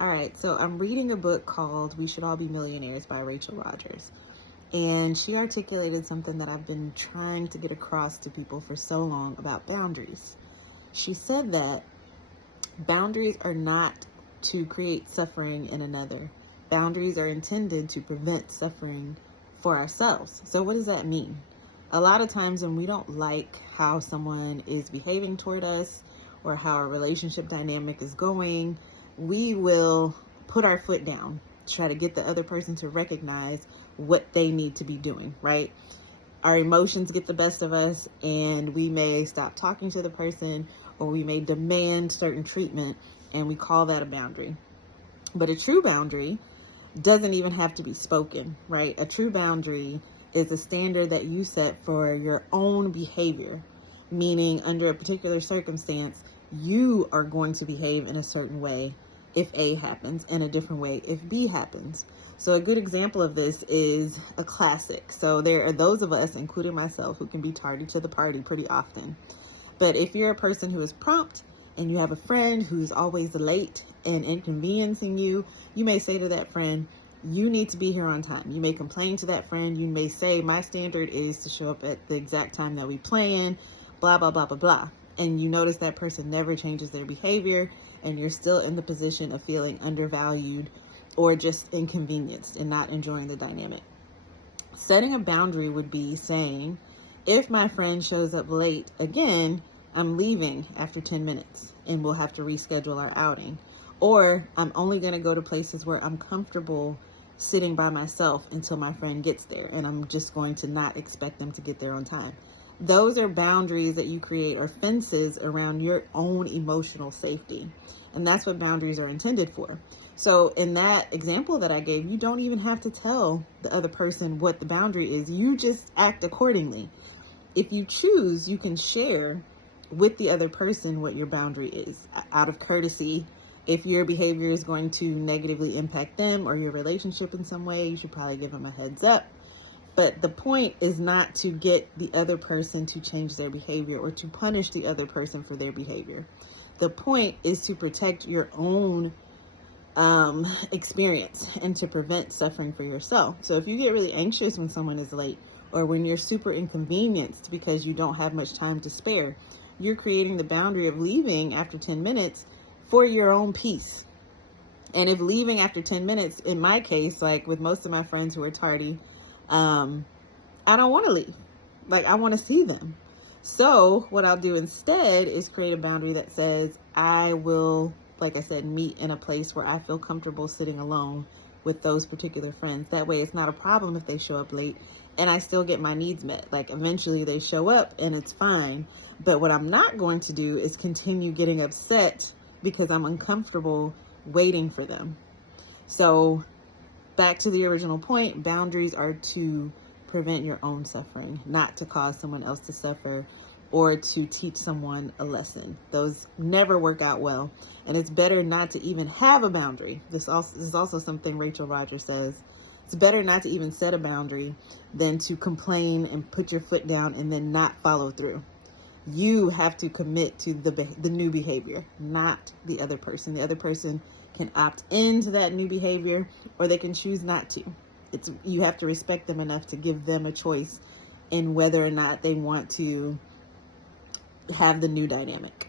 All right, so I'm reading a book called We Should All Be Millionaires by Rachel Rodgers. And she articulated something that I've been trying to get across to people for so long about boundaries. She said that boundaries are not to create suffering in another. Boundaries are intended to prevent suffering for ourselves. So what does that mean? A lot of times when we don't like how someone is behaving toward us or how our relationship dynamic is going, we will put our foot down to try to get the other person to recognize what they need to be doing, right? Our emotions get the best of us and we may stop talking to the person, or we may demand certain treatment, and we call that a boundary. But a true boundary doesn't even have to be spoken, right? A true boundary is a standard that you set for your own behavior, meaning under a particular circumstance, you are going to behave in a certain way if A happens, and a different way if B happens. So a good example of this is a classic. So there are those of us, including myself, who can be tardy to the party pretty often. But if you're a person who is prompt and you have a friend who's always late and inconveniencing you, you may say to that friend, you need to be here on time. You may complain to that friend. You may say, my standard is to show up at the exact time that we plan, blah, blah, blah, blah, blah. And you notice that person never changes their behavior, and you're still in the position of feeling undervalued or just inconvenienced and not enjoying the dynamic. Setting a boundary would be saying, if my friend shows up late again, I'm leaving after 10 minutes and we'll have to reschedule our outing. Or I'm only going to go to places where I'm comfortable sitting by myself until my friend gets there, and I'm just going to not expect them to get there on time. Those are boundaries that you create, or fences around your own emotional safety. And that's what boundaries are intended for. So in that example that I gave, you don't even have to tell the other person what the boundary is. You just act accordingly. If you choose, you can share with the other person what your boundary is out of courtesy. If your behavior is going to negatively impact them or your relationship in some way, you should probably give them a heads up. But the point is not to get the other person to change their behavior or to punish the other person for their behavior. The point is to protect your own experience and to prevent suffering for yourself. So if you get really anxious when someone is late, or when you're super inconvenienced because you don't have much time to spare, you're creating the boundary of leaving after 10 minutes for your own peace. And if leaving after 10 minutes, in my case, like with most of my friends who are tardy, I don't want to leave. Like, I want to see them. So what I'll do instead is create a boundary that says I will, like I said, meet in a place where I feel comfortable sitting alone with those particular friends. That way it's not a problem if they show up late and I still get my needs met. Like, eventually they show up and it's fine. But what I'm not going to do is continue getting upset because I'm uncomfortable waiting for them. So back to the original point, boundaries are to prevent your own suffering, not to cause someone else to suffer or to teach someone a lesson. Those never work out well. And it's better not to even have a boundary. This is also something Rachel Rodgers says. It's better not to even set a boundary than to complain and put your foot down and then not follow through. You have to commit to the new behavior, not the other person. The other person can opt into that new behavior, or they can choose not to. You have to respect them enough to give them a choice in whether or not they want to have the new dynamic.